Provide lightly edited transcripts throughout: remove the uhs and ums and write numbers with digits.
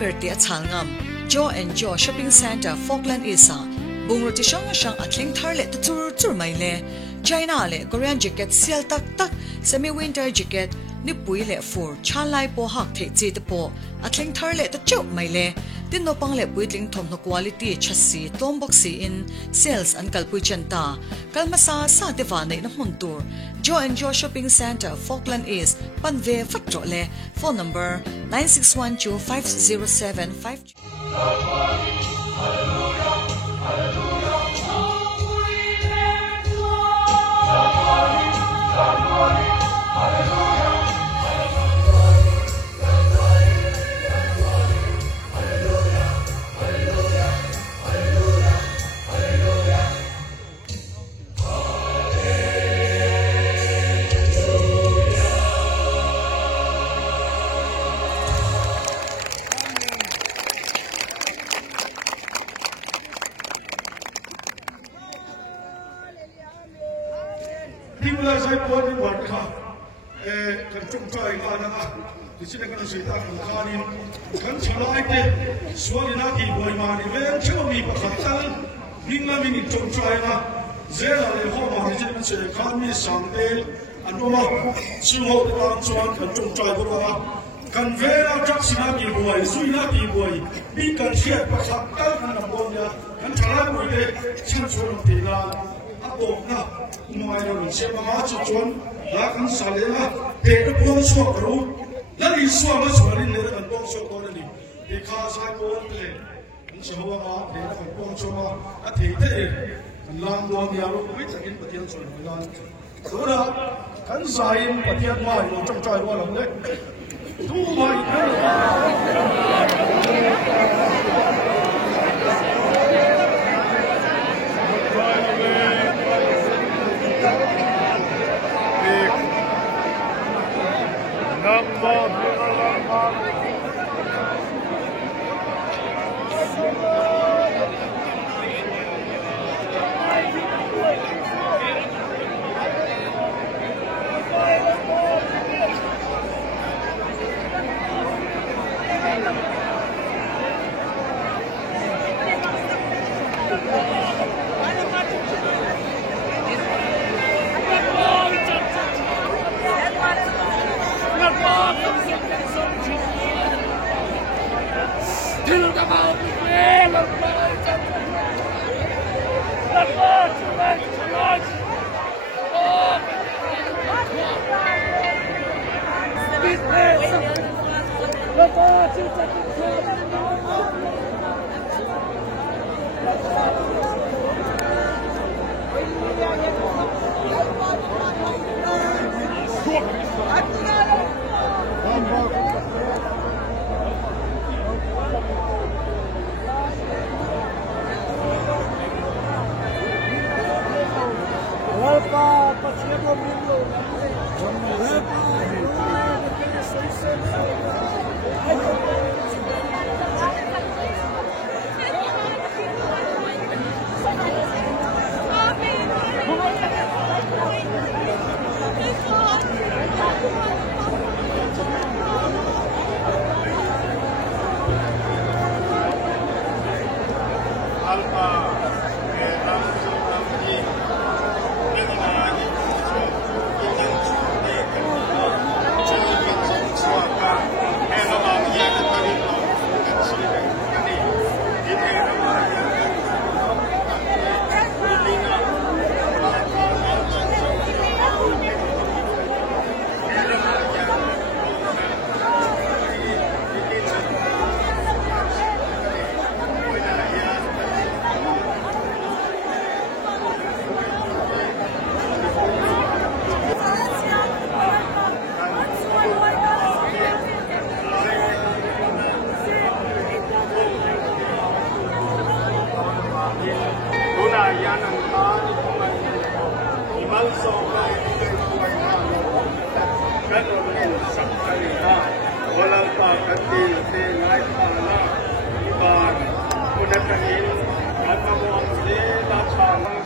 berti a chalngam Jaw and Jaw Shopping Center Falkland Isa bungroti shang atling tharle tu chur mai le China le Korean jacket sial tak semi winter jacket ni pui le fur chalai po hak the chi te po atling tharle tu chau mai le tin no pang le puitling thom no quality chassi tombok si in sales an kalpui chanta kalmasa sa dewa nei na muntur Jaw and Jaw Shopping Center Falkland East panve fatro le phone number 96125075 Timula sai pon in wan kha kan chung chai ka na ka tisina kan sui ta kan khanin kan chalai te swalina ki boy ma ni len chomi pakhatal bingla min chung chai na zela le ho ma ni chen se khan mi sang te anoma chu ho ta chuan kan chung chai ko wa kan vera chak sina ki boy suina ki boy bi kan sia pakhatal kan na bon ya kan chalai boy te chen chuan ti na bộ na ngoài rồi sẽ mà cho chuẩn là căn sản là để nó buông xuống rồi là đi xuống mà xuống lên để nó buông xuống rồi đi thì khá sai buông lên anh sẽ hoa mà để nó buông xuống mà à thì thế anh làm buông nhà rồi biết là cái bát tiên xuống rồi làm rồi đó căn sai bát tiên ngoài rồi trong trời qua lòng đấy thu mày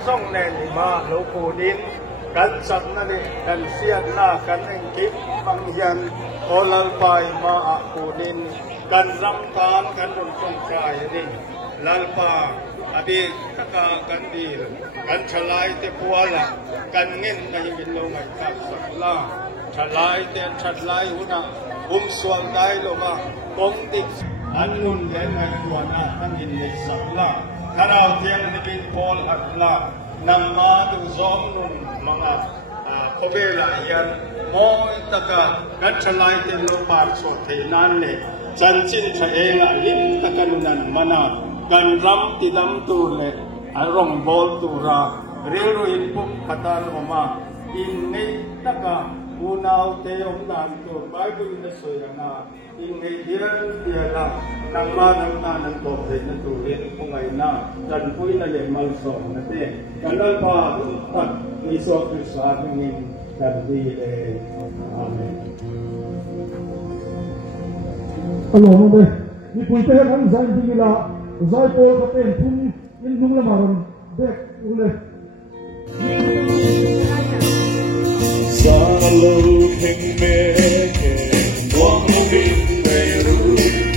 song nen ma lo pu din kan sak na ni kan siat na kan eng kip pang yan olal pai ma a pu din กันรำทานกันรำสงครายนี่ลาลปาอดีตตะกากันดีกันฉลายเตปัวละกันเงินไม่ยินลงไอ้กับสักลาฉลายเตฉลายหุ่นสวงได้ลงมาคงติดอันนุ่นเล่นไอ้ตัวน่ะตั้งยินในสักลาคาราเทียนในบินพอลอัลลานำมาดูซอมนุ่นมังพเวลายันมอยตะกากัจฉลายเตโลบาร์โซเทนันเล่จันจินเฉเองลินตะกันนันมานากันรำติดำตูเล่อารมณ์บอลตูราเรียรุอินปุพัตานออกมาอินนี้ตะกาอุณาวเตยองนานตูไบเบิลในสวยนาอินนี้เดียร์ละนังมานังนานันโตเรนตูเรียนพงไงนาจันพุยนั่นเองมัลสองนั่นเองกันนั่นพาตัดมีสวดศึกษาหนึ่งกันดีเลยอาเมนAlong with the point of Zanzigila, Zaipo, and Pum in Nulamaran, Beck, Ule. Salo Himeke, Wangin Beirut,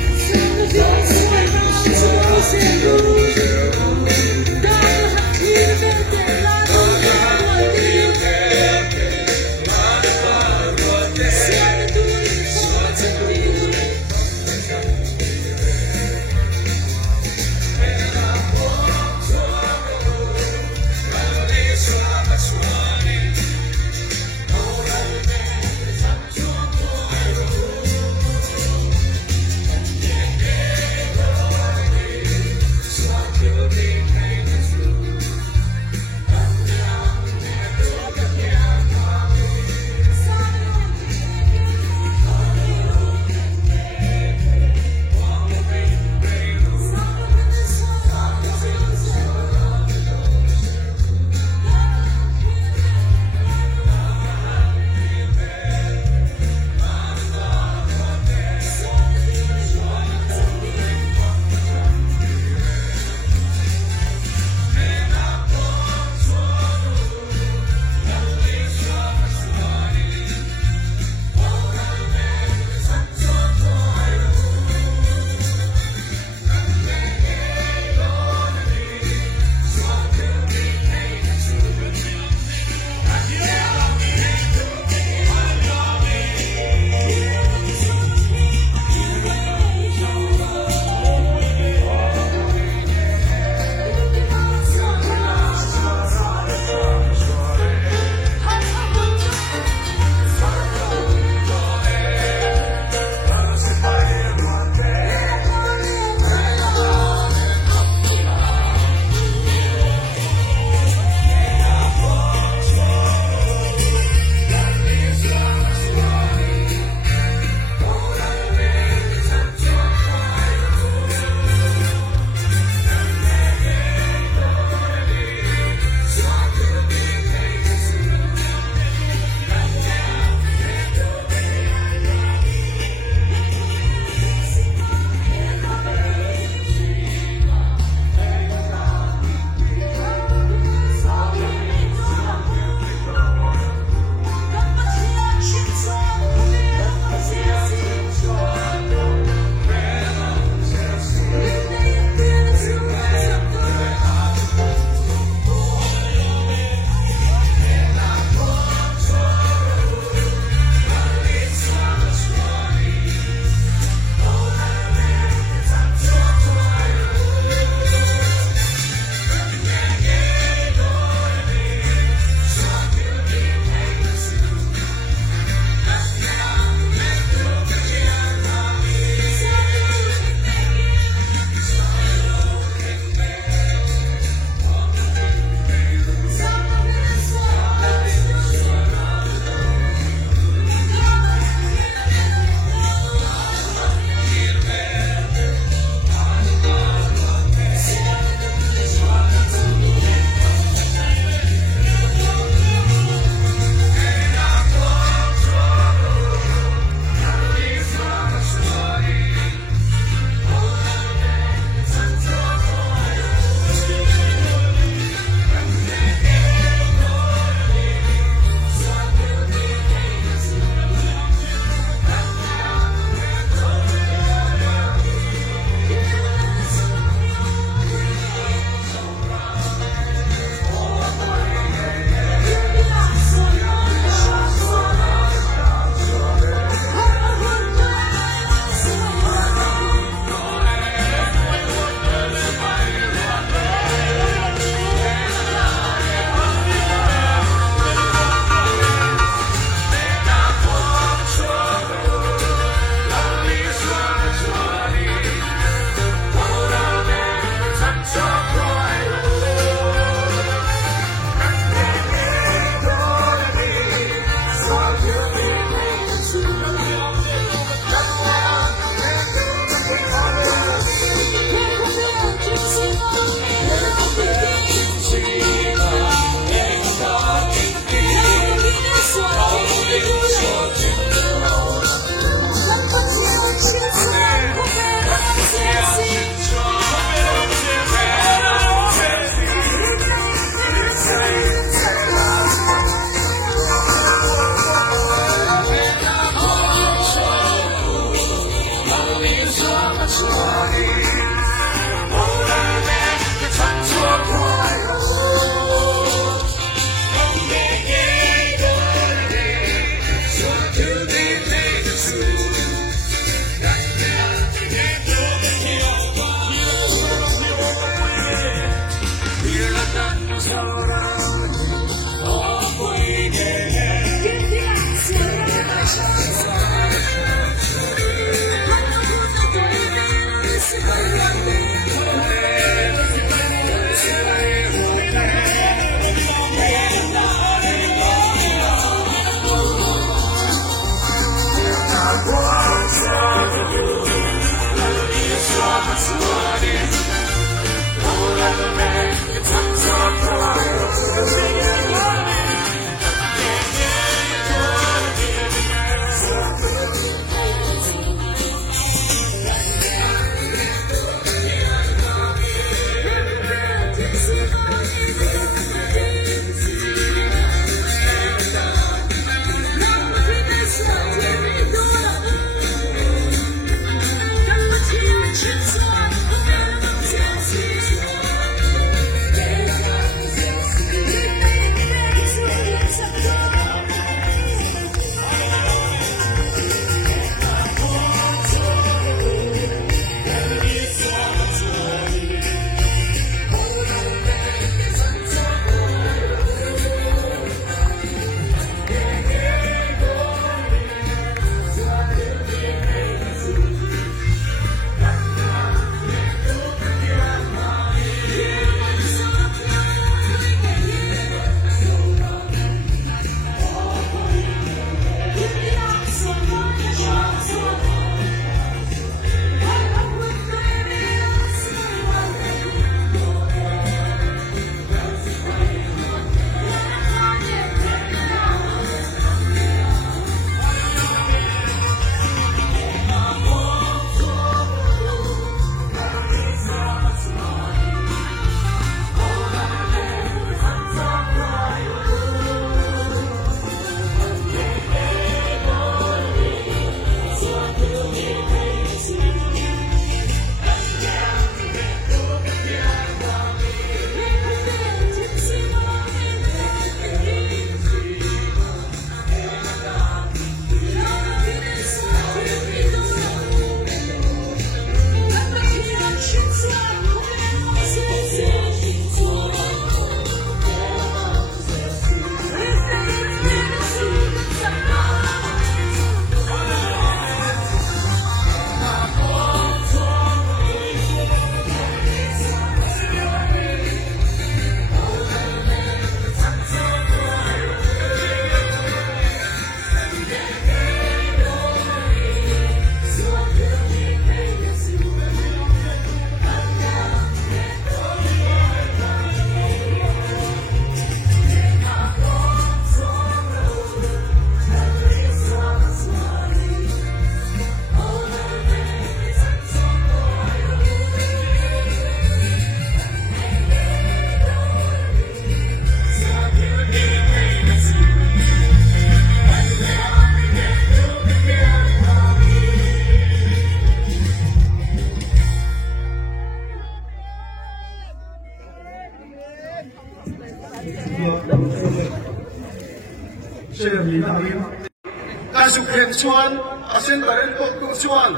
การสุขเห็นชวนอาเซียนแต่เรื่องก็ตัวชวน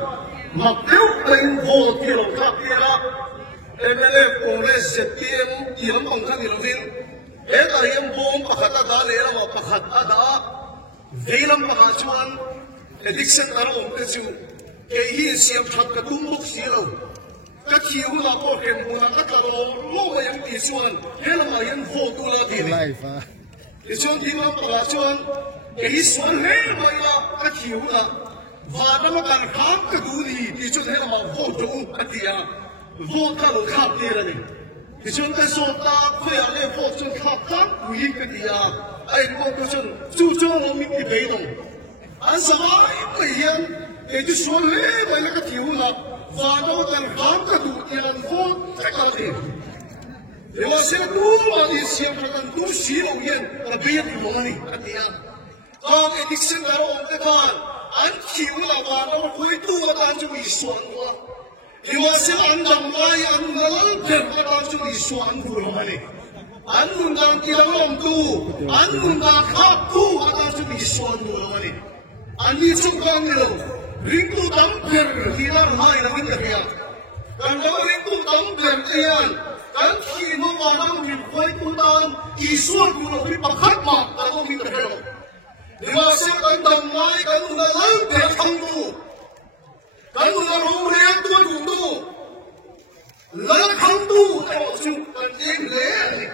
มักเลี้ยวเป็นโหดที่เราทับที่ละMLA คงได้เสร็จเตรียมที่เราต้องการที่เราวินแต่ยังบูมประคัตตาเลยเราประคัตตาเวลัมประคัตชวนดิกเซนอารมณ์เป็นจู่เกี่ยเสียบทับกระตุ้มมุกเสียเราก็ที่หัวก็เห็นหัวก็ตลอดโลกยังตีชวนให้เรามายังโหดตัวละทีนี้ที่ชวนที่เราประคัตชวนที่ส่วนเล่มาละก็ที่หัวว่าเรามาการขับกระดูนี่ที่ชวนให้เรามาโหดตัวอันเดียโหดข้าเราขับเดียร์นี่ที่ชวนแต่โซตาเพื่อเล่โหดชวนขับตั้งกุยกันเดียไอ้พวกก็ชวนจู่โจมเรามีที่ไปตรงอันสบายไปยังที่ส่วนเล่มาละก็ที่หัวว่าเรามาการขับกระดูที่เราโหดแต่ก็ที่เดี๋ยวเสียดูมาที่เสียงกันดูสีเราเย็นระเบียบอยู่นี่อันเดียก็ไอ้ดิฉันเราออกจากบ้านอันที่หัวว่าเราคุยตัวกันจะมีส่วนว่าเดี๋ยวเสียอันดังไล่อันนั้นเดินกันจะมีส่วนดูเราเนี่ยอันนู้นดังที่เราลงดูอันนู้นดังขับดูกันจะมีส่วนดูเราเนี่ยอันนี้สุดกันเลยริงกูตั้มเปิดที่เราหายแล้วกินกันเนี่ยกันเราริงกูตั้มเปิดเองกันที่เมื่อวานเรามีคุยกูตาย以说不能会把看嘛，咱都明白了。你话说咱当来咱们的老别程度，咱们的路连多程度，老程度在我就很严厉。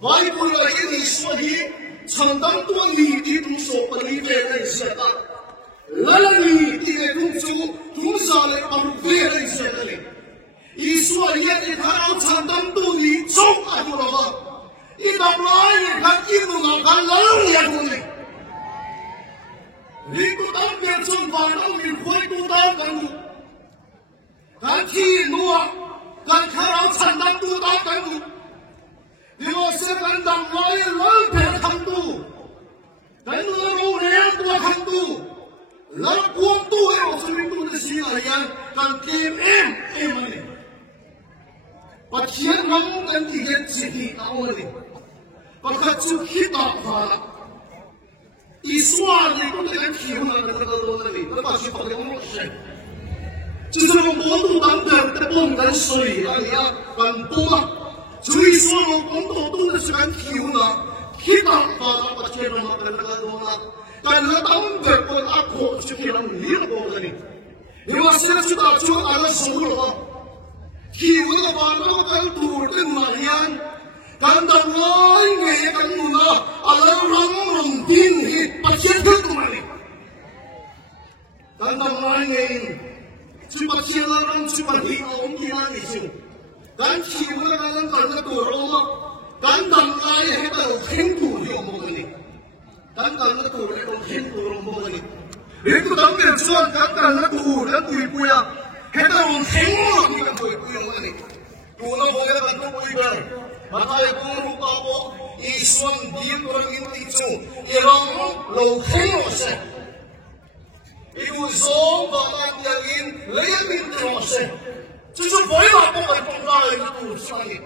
外国人你说的，承担多你的东西不理解人些的，来了你的工作，从上来把不人些的嘞。一说你的他要承担多你走啊就了吧。一到来你看一路上看老也不累，你不当别正法让你回不当干部，看体路啊，看看要承担多大干部，你我是看当来老别程度，跟我路连多程度，老光多要是你多的心而言，看天 M 的，把天能跟地也集体拿我的。把他就去打发了，一刷你都得提回来，那个里，那把去跑掉了是。就是用国度当的泵跟水啊，你要很多了，所以说我广东都是敢提回来，提打发了，把天龙那个多了，但是当的不阿婆就给他离了过来的，你说现在去打就按了手了吧，提回来把那个土的那样。但当我也跟我那阿拉让定的把钱都过来，但当我也去把钱让去把地我们地方里去，但提回来咱那多了吗？但当我也都很多有么个呢？但当那多了都很多了么个呢？你不当面说，但那多了对不呀？还都很多你个对不用的，多了我也很多对不？Matay puro bago iswang dito ng intitsu irang lokino se iuzong balang yagin layamin tino se susu boy ba po ay pangkala ito sangit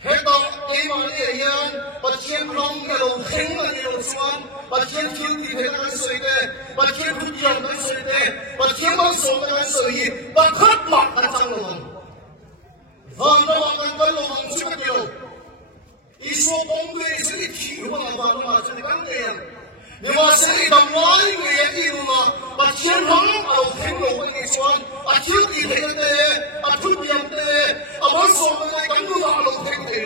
heto imani ayan patien rong na lokino na niloswan patien kilti na soite patien kutiyang na soite patien maso na soite pathat mak na changlong Vanglawan kalong sumatiyo. Iso kong sili kiwa na ba na sa kanyan. Ni wa sili damwai ngi ino na patien hang au thino ni swan atiu di thete atu diam te awan so na kanu na au thete.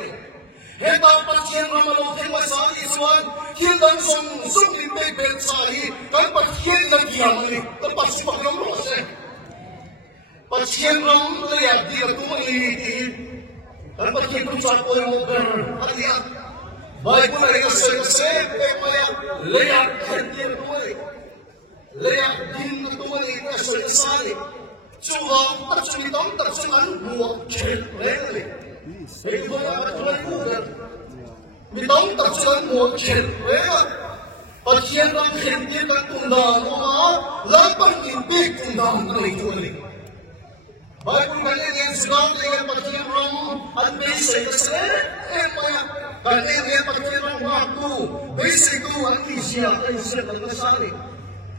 Heta patien hang au thino sa ni swan kien dan song sung ni pe pe sai kan patien na diam ni kan pasi pa long ro se. Patien hang le di tu ni dan patien tu sa ko mo ber adia. Baik pun ada kesep kaya leyak kendir tuai, leyak din tuai kita selesai. Cuma tercuri dong tercengan buat cewek. Itu apa tuai bukan? Mitong tercengan buat cewek. Pasien orang kendir dan tundang, lapan impik tundang dari tuai. Baik pun kali yang sedang dengan pasien orang anbei selesai, kali yang pasien orang waktu, basic tu anti siapa yang sedang bersari.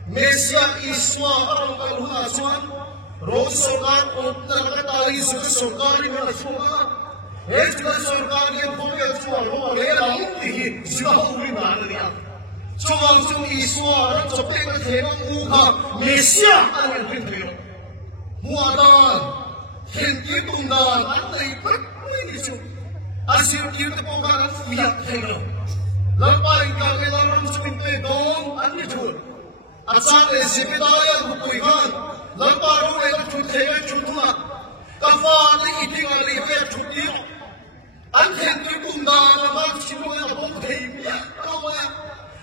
Mesia iswa orang kalau aswan, rosokan utara ketali sokari berasukan. Juga sokari yang punya suara roh lerang tinggi jauh di mana dia. Langsung iswa orang sampai ke tengah muka Mesia yang pintar. Muatan, hindi tunggal, antay pagkulinisyo. Asir kita po ka ng fiyak tayo. Lamparing kakilarang sa pintay doon, anito. At sa akin, si Pitaya, hupuikan. Lamparong ay nagtutaya, chutula. Kapaan ay iting alipay, chutiyo. Ang hindi tunggal, naman sinuha na pong tayo.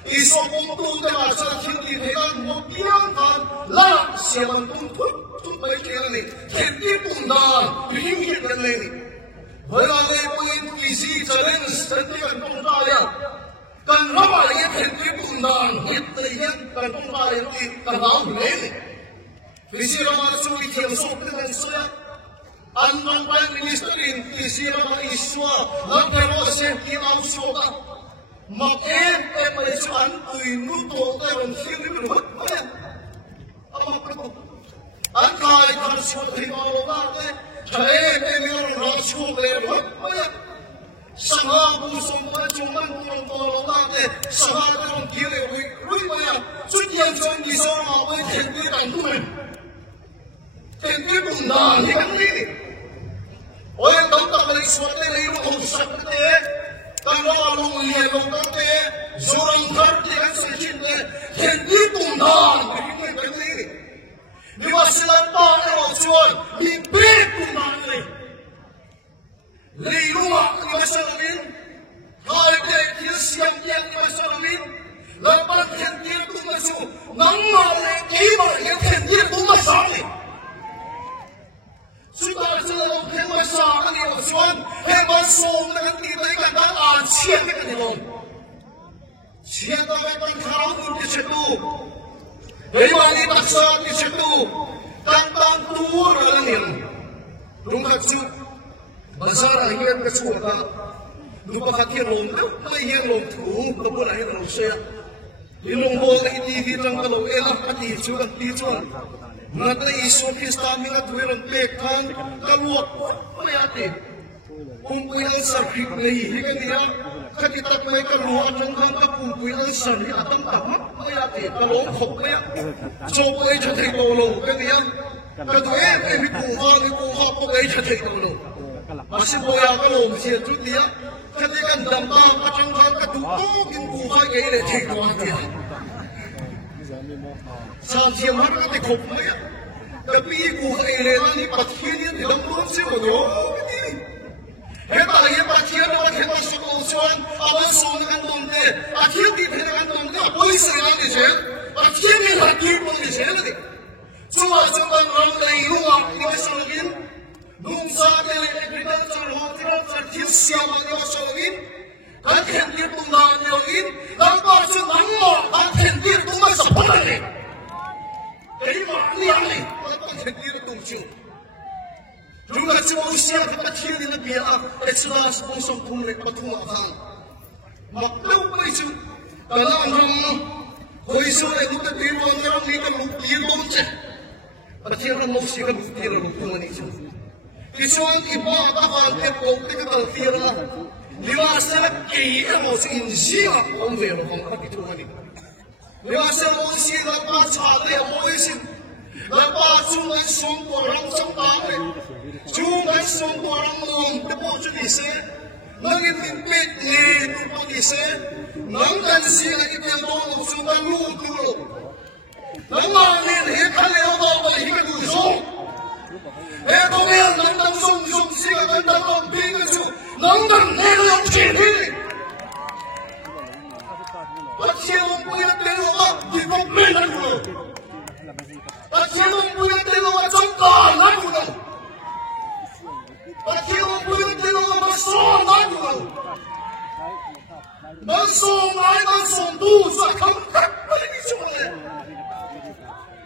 Iso kong tunggal, sa hindi tayo, magpiyangkan, lang siya man tungkol. May kaya ni, hindi tunggal, hingin ka ni. Wala na yung kisi sa lens, hindi ka tungkaya. Kan naman yung hindi tunggal, hindi yan ka tungkaya ni kanaw ni. Kisi naman sulit yung sobrang ng saya. Anong Prime Minister rin, kisi naman iswa, nagkarosin kinaw soka. Makin, may saan, tuinuto, tayo ang sininuhat pa yan. Ang mga Ang kahit halos ko rin ako bakit, kaya may mayroong raso ko rin, Sanga bung song ko chung man bung ko lo ma te sanga ka long ki le wi ma ya chut yan chon ni so ma ba chen ni tan tu men chen ni bung na ni kan ni oi dam ta le so te le ru hong sak te ta lo long li lo ka te zorong kar te kan se chin te chen ni bung na ni kan ni ni wa sila pa le o chuan ni be bung na le Lei rumah ni masyarakat, hai dek dia siap yang ni masyarakat, lepas dia tu masuk, nama lagi yang dia tu masyarakat. Sudah selalu dia masyarakat ni masyarakat, dia masuk dengan kita ikan dan acian kita ni long, siapa yang kau di situ, dia ni paksa di situ, tentang tur orang yang rumah tu. Bazar hian ka chuka lupa ka hian lom na mai hian lom thu ka bula hian lom se ilong bol na iti hi tang ka lo ela ka ti chu ka ti chuan na ta isu krista mi na tuiron pe khan ka luak mai ate kung kuilan sa khik nei hi ka niya ka ti tak mai ka luak tang khan ka kung kuilan sa ni atang tak mai ate ka lom khop kaya so pai cha thei to lo ka niya ka tuwe pe mi ku ha ko ai cha thei to lo masih boleh kalau mesti tu dia ketika dampak kacang kacang mungkin bukan gaya le teknologi dia. Sahaja mana kita kopma ya, tapi bukan gaya ni pathian dia dalam tuan sih bodoh. Heta lagi pathian orang heta solution, awal solukan donde, pathian di heta donde, polis sekarang ni je, pathian ni lagi polis je lagi. Cuma orang lain rumah ni masalah Bungsa dari agriculture, horticulture, siapa yang masalahin? Kan hentir tunggal nyalin, lalu semua kan hentir tunggal sebenarnya. Jadi mana yang lalu hentir tunggu. Juga cuma usia kecil di negeri Islam bungsa kumrek patung akan. Makhluk itu dalam orang koiso itu terbiru orang ni kan bukti bungsa. Kecil orang mesti kan bukti orang bukti itu. Kisuan iba bakal kepok tekal tira, liwasa kaya mo si insiya ang vero kong kapituan ni. Liwasa mo si lapas ate mo isin, lapas sungai sumporang sampare, sungai sumporang mong deposit ise, nangit impit ni deposit ise, nangkan siya itang mong sungai lutulo, nangangin hikaleo bawa hikadusong. Ito yan, nandang sung-sung siya, nandang lampingan siya, nandang nilang sinili. At siya mong puyan tinuwa, di ba minan ko na? At siya mong puyan tinuwa, sangkalan ko na. At siya mong puyan tinuwa, masungan ko na. Masungay, masundu sa kamkat, paligid siya mga.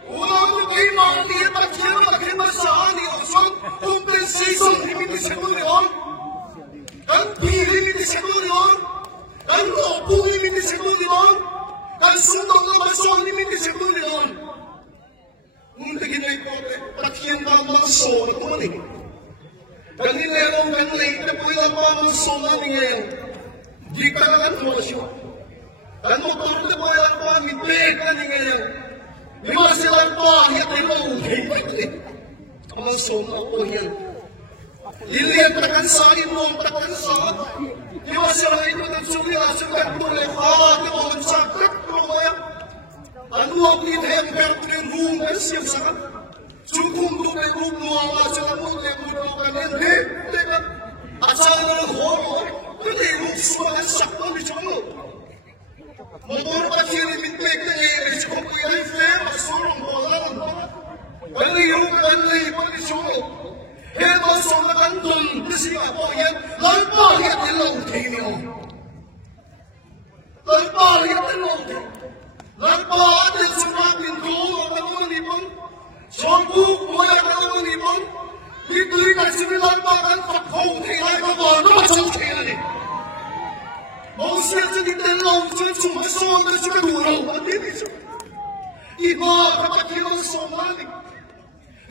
Ulang mo kayo mga liit at siya magkimasaan ni Oswald compensation hindi siya doon. Ang pili hindi siya doon. Ang lopo hindi siya doon. Ang sundong na mason hindi siya doon. Ngunit ginoy ko, patyan ka mga son at tumalik. Kanilerong kanilay na po yung mga son na ngayon. Di ka na kantulasyon. Ang motor na po yung mga mitbeg na ngayon. Lima silang pahit ay mauhay. Amang soma ko yan. Iliyan pakansahin mo ang pakansahan. Lima silang ito ng suliya sa katulay. Di mo ang sakit ko kaya. Ano ang nitayang perto ng rungan siya sa kat. Sukundo kay rumuwa sa lamot ay muto ka ng hip. At sa ng horror, kundi ruksuan ang sakto ni Chono. Motor pa siya limitwek na i-erich ko kaya ay fair at surong bola. Wala yung kanlay pa ni Chono. Heto sa nakandun kasi ako yan, lalpahit nilang tinyo. Lalpahit nilang tinyo. Lalpahit nilang sa mga pinto ang mga nipon. Sorbuk mo yan ang mga nipon. Dito'y nagsibilang pakan pakong kaya ka ba na masang kaya ni. Mau siya sa ditalang siya sumasong na siya kaduraw at hindi siya. Iba kapatid ang somali.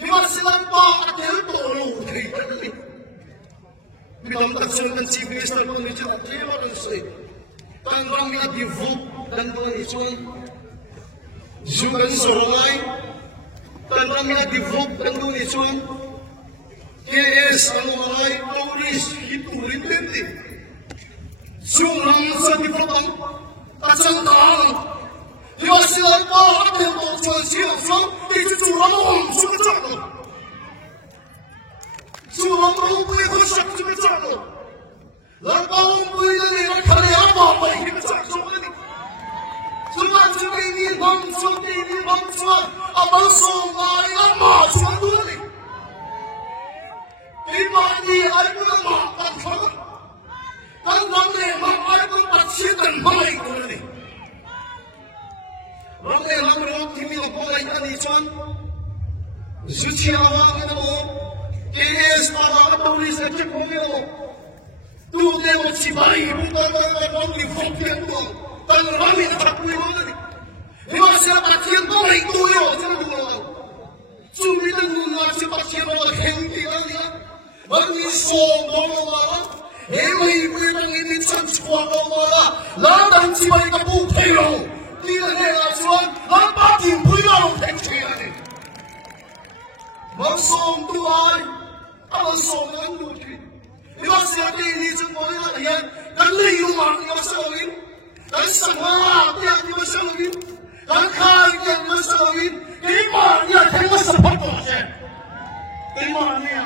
Iba silang pa at helporo kay Kali. Bidam taksun kan chief minister ko ni chuna kilo dan sei. Kan rang ni divuk dan ko ni chun. Jugan sorai. Kan rang ni divuk dan ko ni chun. KS anu malai tourist hitu rintendi. Sungang sa dipotang kasang kang. Dia silang bahat yang bangsa siang sang itu curang suka cakap. Curang boleh bersak suka cakap. Lampau boleh ni kerana apa baik bercakap ni. Curang suka ini bangsa abang sungai lama suka ni. Imani aku lama tak kau. Kan ramai aku pasti dan baik ni. Ramai orang kimi orang yang nican, suci awak itu, KS awak tulis aja komio, tu dia mesti baik bukan orang di fokus tu, kan ramai tak boleh mana ni. Ini siapa yang baik tu yo, jangan dulu. Cuma itu siapa yang orang hendi ni, bagi semua orang. Hei, ini sangat orang, ladang siapa yang bukan. Dia ni tuan, lambat yang punya orang ni. Maksud tuan, maksud anda ni. Ia siapa ini semua yang dan lewat yang masalah dan semua yang masalah dan kaya yang masalah. Imannya tengah seperti apa? Imannya.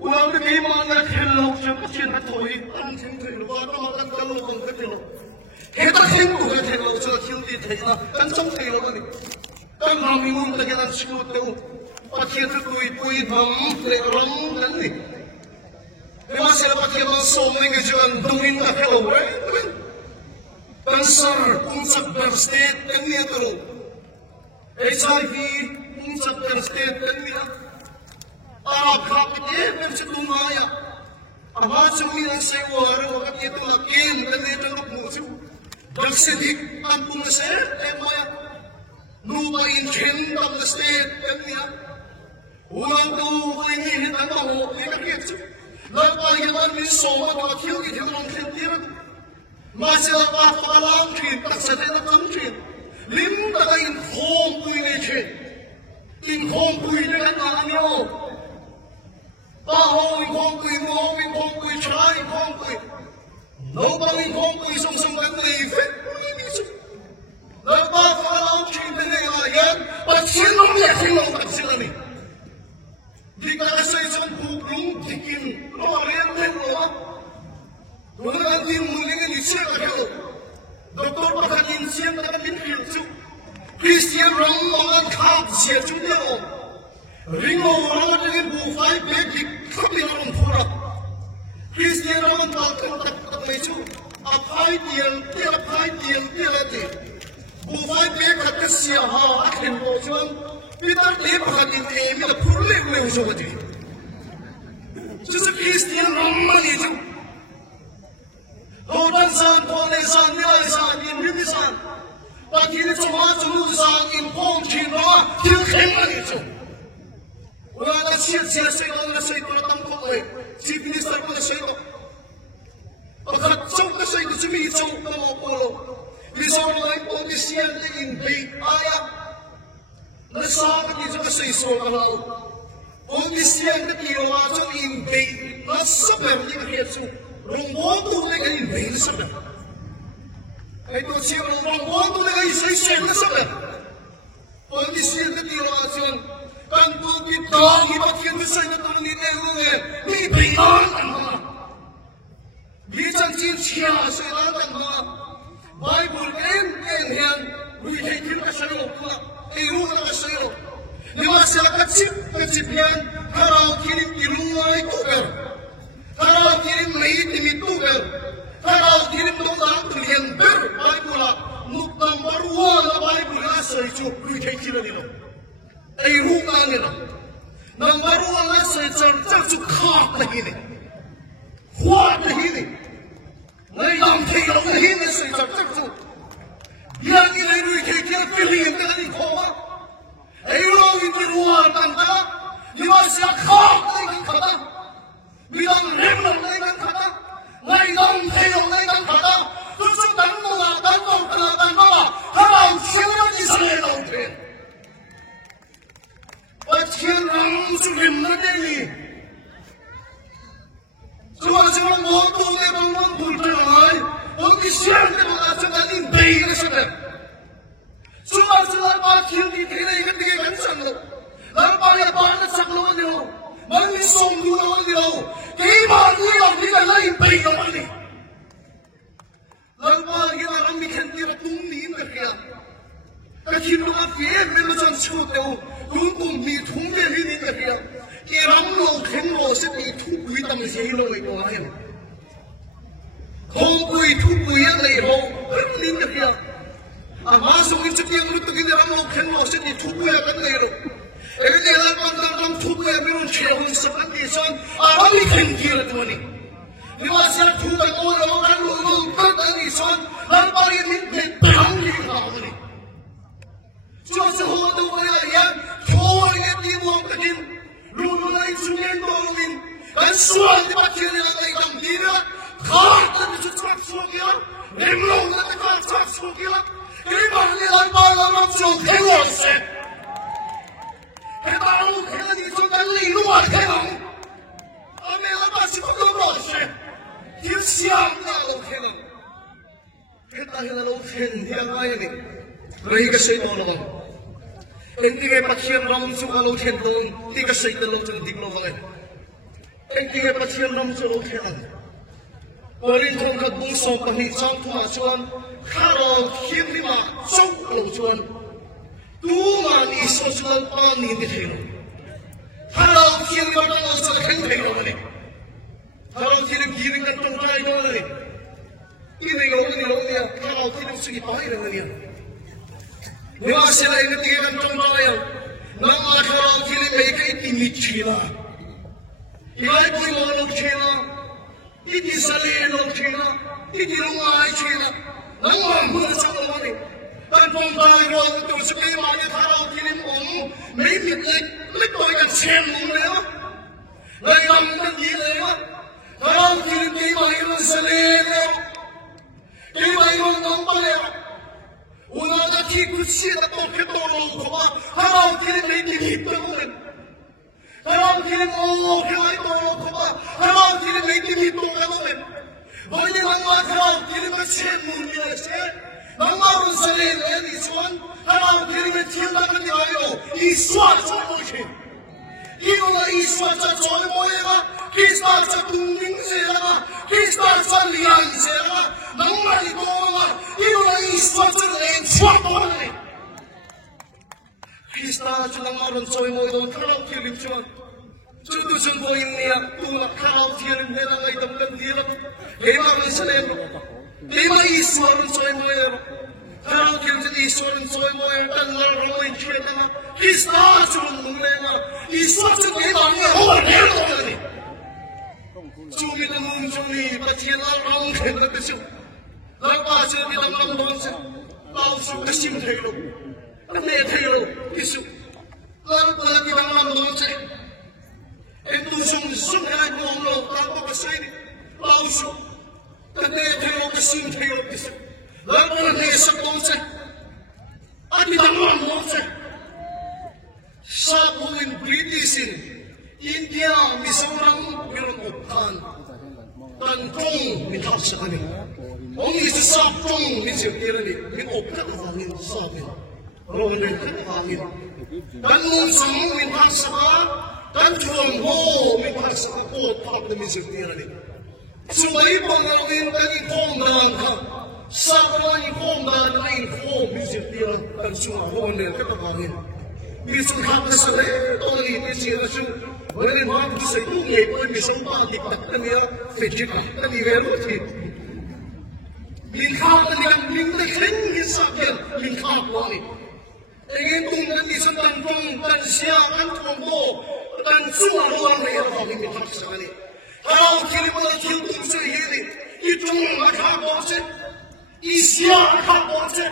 Ulang ke imannya kalau siapa cinta tuhan, anjing tuhan, wadah makan kalau bangkit lo. Kita hendak kita kalau sudah hindi tahu, kan sama tahu ni. Kan kami mungkin kita cikgu tahu, pakai tu kui bang, lerang dan ni. Masih ada pakai masuk mengajukan dongin tak tahu, Cancer, puncak berstate dan ni tu. HIV, puncak berstate dan ni. Agak dia bercakap Ahmad cumi yang saya waru, kat itu lagi, dan ni teruk muncul. Bersedik ampun saya, emaya nubain kendam state emaya ulang tu ini tanda ho ini kerja lepas yang ni semua wakil itu orang kentir masih apa alam kita sedang kentir lim tak inform tu ini kan anyo tahu inform tu cai inform tu nobody inform tu song kan leave lepas kalau cinta ni ayat, pasti nombor film pasti ni. Jika saya jumpa belum dikin, orang yang terlalu, orang nanti mungkin ni siapa kalau, doktor pakai siapa dengan film tu, Christian orang khat siapa juga, ringo orang dengan bufai begi kami orang pura, Christian orang tak itu, apa dia lagi. Bukan dia kata siapa akan bocor, kita dia pakai ini la pulih bocor jadi. Jadi Kristian ramai itu. Orang san, nilai san, ini san. Bagi ini semua san, impong cina, dia kena itu. Orang ada orang saya datang kau si minister kau saya. Agar sampai saya itu cuma itu kalau. Bisawang lain pengisian in bait ayat. Nasabi niyo kasi sokalau. Pengisian ketiyo aso in bait. Nasabi niyo kasi rumboto na kayo in bait nasabi. Ito siya rumboto na kayo isa nasabi. Pengisian ketiyo aso kanto bitang ibatin na sa inatulong ni Tehuwe. Ni baitan ang mga. Bisan siya sa ilatan mga. Bible yan, wihigil ka sa iyo, iruna ka sa iyo. Lima sila katsip yan, haraw kinim ilungay tuber, haraw kinim maitim tuber, haraw kinim nungdang tuliember, Bible la, nukdang baruwa na Bible la sa iyo, wihigil nila. Iruna nila. Nang baruwa na sa iyo, tsukak na hini. Huwag na hini. Ngayon kayo na hini sa iyo, yang ini kita pilih dari kau, ayo itu ruang tanda, di masa kau lagi kata, bilang thêm lần đây đang khát ngày đông thay lòng đây đang khát tôi sẽ đánh nó là đánh他老天让你上来老天，我天让是人的给你，是吧？是吧？我都在帮忙不出来，我给现在把这个你背了现在，是吧？是吧？把天地给了一个地人上了，来把你把那上了了，把你送入了了，给把你要你在那里背了你。来把你让你看见了东里那个。cái khi nó phía bên nó chân sâu đầu cuối cùng bị thủng về bên bên kia cái lắm lâu khen lo sẽ bị thu quý tâm gì lo lại đó hen không quý thu quý này lo bên bên kia à mà số cái chuyện nó tự nhiên lắm lâu khen lo sẽ bị thu quý cái này rồi cái này là con thu quý bên nó chơi hơn sắp đến đi son à nó bị khen kia là thôi nhưng mà sao thu cái ô nó ăn luôn tất cả đi son làm bao nhiêu mình thắng đi nào rồi就是活动为了人，错一个地方的人，如果来出年多人，但说的把天亮来当地了，他的是抓错的了，你们弄的他抓错的了，你把你来把他们就给我死，给大陆给了你就在里路啊开门，而没来把什么都老死，挺香的老天了，给大家老天天来的。lấy cái xây đồ lòng, anh đi nghe bác thiên long chú alo thiên long, đi cái xây đồ lòng chân tiếng lòng anh đi nghe bác thiên long chú alo thiên long, ở bên trong các bung sông bờ biển trong thua chuan, khá lo thiên đi mà sông lầu chuan, tú mà đi sông chuan ba nghìn cái thiên, khá lo thiên đi mà đang sông khen thiên lòng này, khá lo thiên đi kia đi trong trai đó này, cái này lâu đi khá lo thiên đi suy bái rồi này. Nếu mà sẽ lại cái tiền trong đó này, nó mà khao thì mấy cái tiền mít chi là, cái tiền mà nó chi là, cái tiền sale nó chi là, cái tiền nó ai chi là, nó mà mua sao nó này,但从大国都是被马的khao thì ông mấy mít lấy tôi cái钱弄了，来当个你了，khao thì cái mà nó sale了，cái mà nó弄不了。我那个屁股气的都快到了头发，还老天的没给你动人，还老天的我还到了头发，还老天的没给你动人，我你妈妈还老天的没钱弄你了些，妈妈不是来来你穿，还老天的没听那个鸟哟，一刷就不去，因为一刷这做的我呀，一刷这东明些了，一刷这亮些了。能来多吗？因为一说这人全多了。Krista chulang maron soy mo ito karaw kilip chuan. Chudusun ko yung niya tulak karaw kilip nila ngay damgan nila. Hema rin sa lebo. Hema iswa rin soy mo ito. Karaw kilip sa iswa rin soy mo ito. Tangal romoy chweta nga. Krista chulang mong nga. Iswa sa kita nga. Huwag nila ko ni. Sumit ang mong sumi. Patiyan ang kaya kasi. Lang ba siya bilang lang doon siya? Lao siya kasi yung tayo. Ang may tayo. Kiso. Lang ba bilang lang doon siya? Ito sung kaya kong lo. Tako kasi. Lao siya. Ang may tayo kasi yung tayo. Kiso. Lang ba na nasa doon siya? At bilang lang doon siya? Sa buwin Britishin, India, misang meron uphan. Tantong minhak sa kanila. Ông ấy sẽ sắp trong mình sẽ kia này mình ốp cắt vào mình sắp mình rồi mình cắt vào mình đánh môn sống mình hát sao đánh chuồng hô mình hát sao ốp thắp để mình sẽ kia này số mấy bọn nào mình đánh phong đàn không sao mà những phong đàn này phong mình sẽ kia đánh chuồng hô mình cắt vào mình sẽ hát cái sao đấy tôi nghĩ mình sẽ là chú với nên mà mình sẽ đúng nghề với mình sống ba thì bắt cái này phải chịu cái này về rồi thì mình khao cái này mình phải khánh cái sao kia mình khao quá này anh cùng cái gì sang tận trung tận xia tận thong bộ tận xua luôn này là vào mình khao sao này khao thì mình phải chịu đúng sự gì này đi trung mà khao quá chứ đi xia khao quá chứ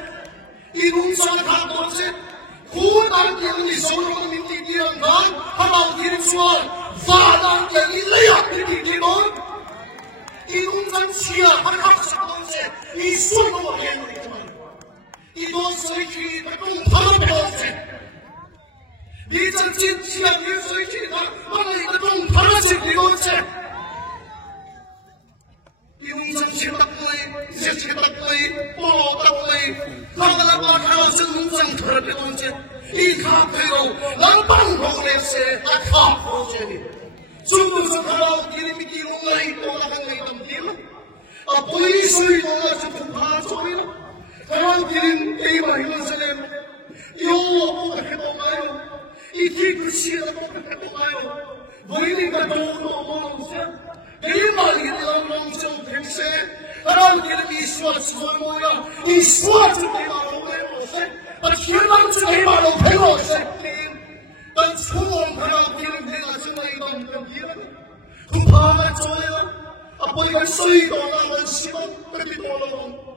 đi đúng sao khao quá chứ cú đang tiếng đi sống rồi mình đi đi ăn khao thì mình xua và đang tiếng đi lấy học thì đó 起啊，他靠什么东西？你说我给你什么？你多水去，他共他的东西。你这经济啊，你水去他，我们一个共他的东西。用上去打雷，下去打雷，不打雷，他们那把他身上特别东西，你看没有？那办公那些他看不见的，是不是他老弟你们给我来多了还没当兵了？啊，不一水多了就不怕追了，他老弟你给买了这来了，有我不给我买了，一提不起了我给我买了，为你个多多忙些。你把你的老兄平时，让你的你说什么呀？你说就给马路给我塞，把天狼就给马路给我塞。但出我们要给你那什么一般的别人，恐怕来做了，啊，不要水到那人希望，那你多了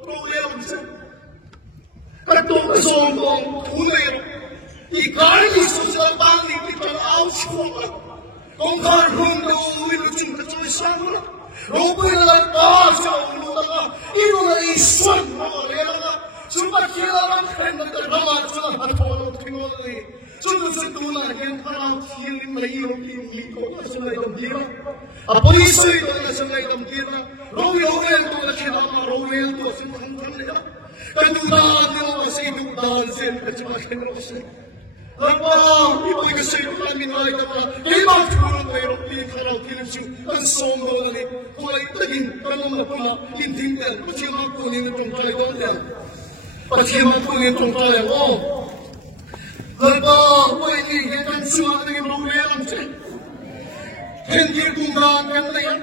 够了子，那多双光土内，你赶紧说是把你的老छो了。公开红豆为了进的最山了，我为了大小路了，一路来一顺我来了，就把天让看到的他妈知道他拖了听我的，这就是多那天他老天里没有听你过的是来等地了，啊，不一岁多的是来等地了，我有人多的天他妈，我有人多是很疼的了，但都那的我谁都担心，可就把看到谁。Lama, ibu ibu saya kami naik apa? Lima turun bayar di kalau kirim siu, kan sombong ni. Kalau itu din, kalau mana intim dan macam apa ni tongkal itu dan macam apa ni tongkal yang oh. Lama, ibu ini kan suara dengan orang macam, hendak tunggang yang lain.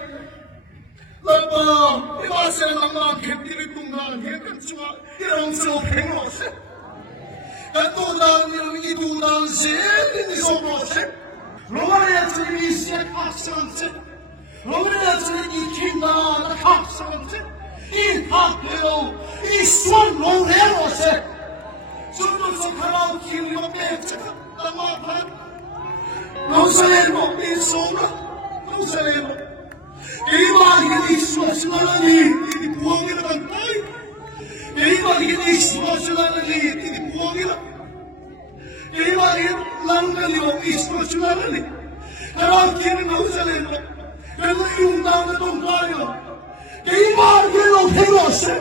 Lama, ibu saya lama hendak tunggang, hendak suara yang suara pengus. 但多当你多当谁你说不谁？我来这里先看上去，我来这里听到那看上去，你看了，你说我来我谁？这都是看到听了别这个他妈的，老师来了，你说了，老师来了，你把你说出来了，你光给他们来。你把你说出来了，你光了；你把你啷个你说出来了，你然后天留下来了，然后用到的动作了，你把你老陪老师，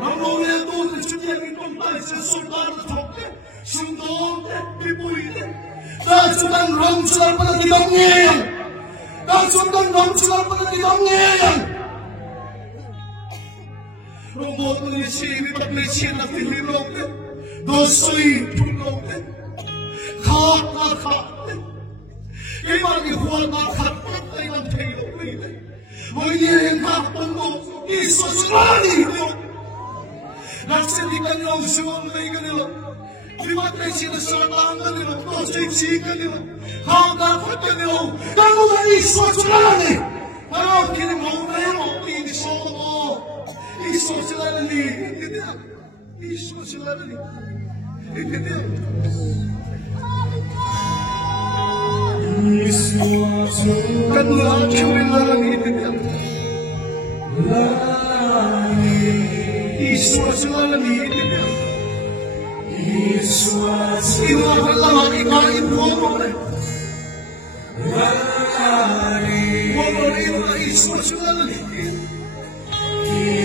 然后呢，都是去年的动作是手拿的头的，手动的，你不一定，但是当扔出来不能地方捏呀，但是当扔出来不能地方捏呀。Robot ni sini tak ni sini pilih roke, dosui pun roke, khat. Iman ni huan khat, iman thelo ni. Mungkin khat pun mo, Yesus lari lo. Nasi ni kan yang suam lagi kan lo. Iman ni sini serang kan lo, dosui sini kan lo, khat kan lo. Kalau Yesus lari, kalau kini mau ni ni soal. 你说起来了你，你说起来了你，跟我去了你说起来了你，你我和拉你哪里我们，我们说起来了你。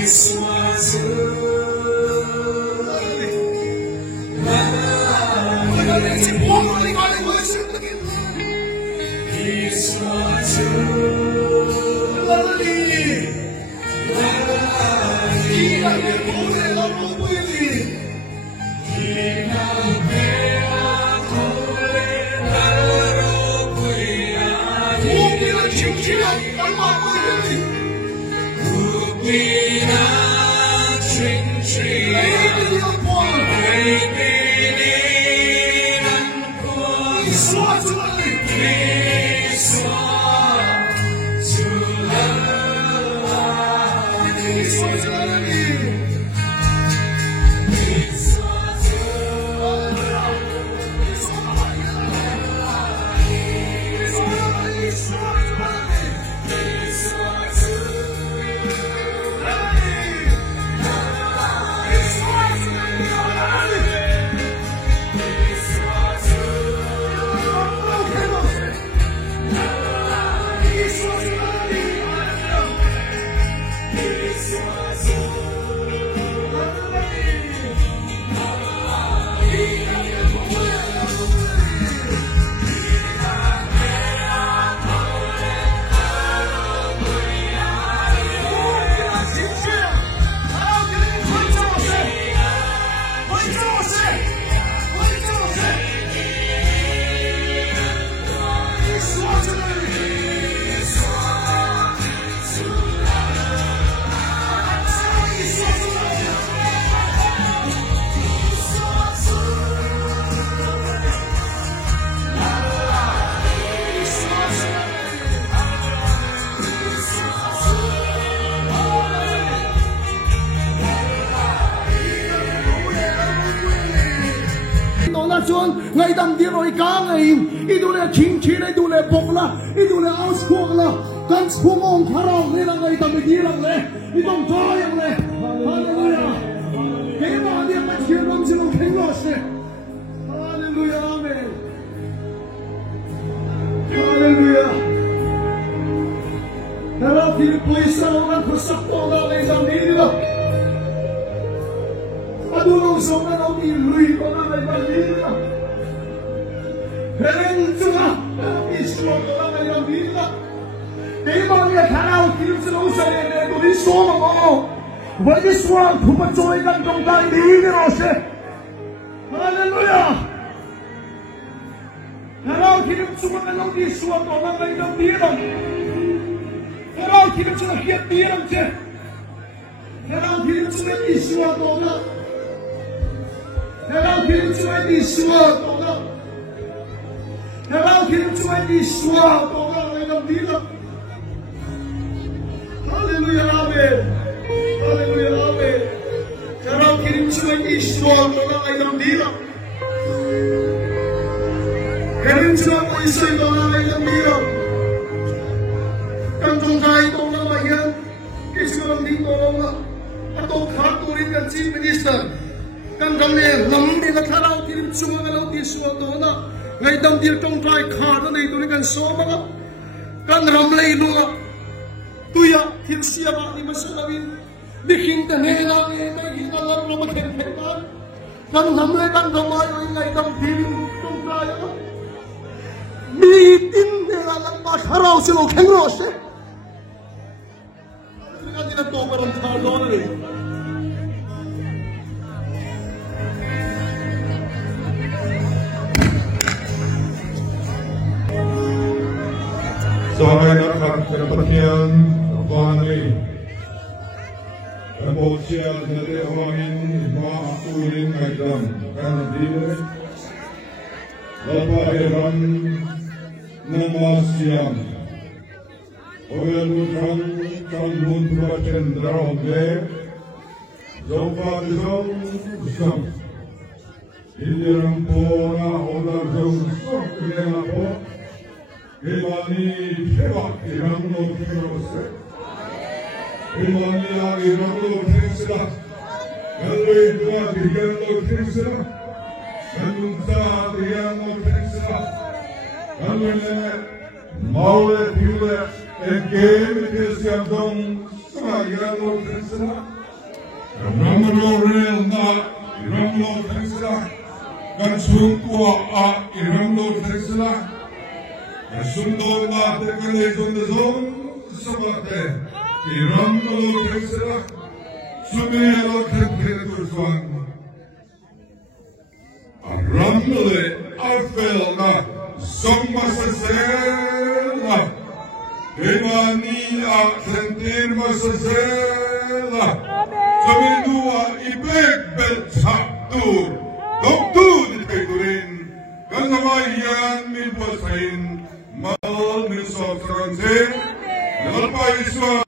This was chuan ngai dam dir oi ka ngai idule thing thir idule bokla idule aus khokla kan chumong kharau ne la ngai dam dir lang le idong toy ang le hallelujah ke ma dia ma thir ram chilo khenglo se hallelujah amen hallelujah nara phir puisa orang khusak to la ngai dam dir la Adulong sama nang ilui ko na may balila. Helen tuna, iswa ko na may balila. Diba niya kanaw kilip sa nung sarili ko di soma mo. Wadi swang kupatsoy kang tong tayo di rose. Hallelujah. Kanaw kilip suma ka nang iswa ko na may balila. Kanaw kilip suma kiyat bilang siya. Kanaw kilip suma iswa ko na. Kanaw kilip suma iswa ko na. Kanaw kilip suma iswa ko na may balila. Hallelujah, amen. Hallelujah, amen. Kanaw kilip suma iswa ko na may balila. Kanaw suma iswa ko na may balila. Kantong kahit ko na mayan, kisulang dito na. Atong katurin ng Chief Minister. Kantong niya, namdi na karaw kilip suma ngalaw di suwa to na. Ngay dam dir tong kahit kata na ito rin kan soma nga. Kan ramlay nunga. Tuya, hirsiya ka ni masulawin. Diking tanela ni may ginalang na magkirketan. Kan ramlay kan ramayo ngay dam dir tong kaya ka. Mitin nila lang masaraw sila kengros eh. Hindi na ito parang talon eh. Sa akin ang kapatyan, Bani, ang bosial na rehangin, mga akuling kaitang kanadine, lapairan ng masyam, oyalutan kang mundra chendraoge, zopadizong usam, ilirang po na olarjong sokilena po, Imani Sheva Irangno Kirose Imani Irangno Kirsila Galway Digano Kirsila Galunta Digano Kirsila Galway Maule Pule Game Kirsiandong Sama Irangno Kirsila Ramano Real Na Irangno Kirsila Gansungkwa A Irangno Kirsila Sundo na tekale sondazon sabate iramno kresela sumelo kretkurfan aramle arfelna sommasela evani a sentir masela samidua ibek belchaptur doktu ditegurin ganamayan min pasain Mal min sofranse, nalpa iswa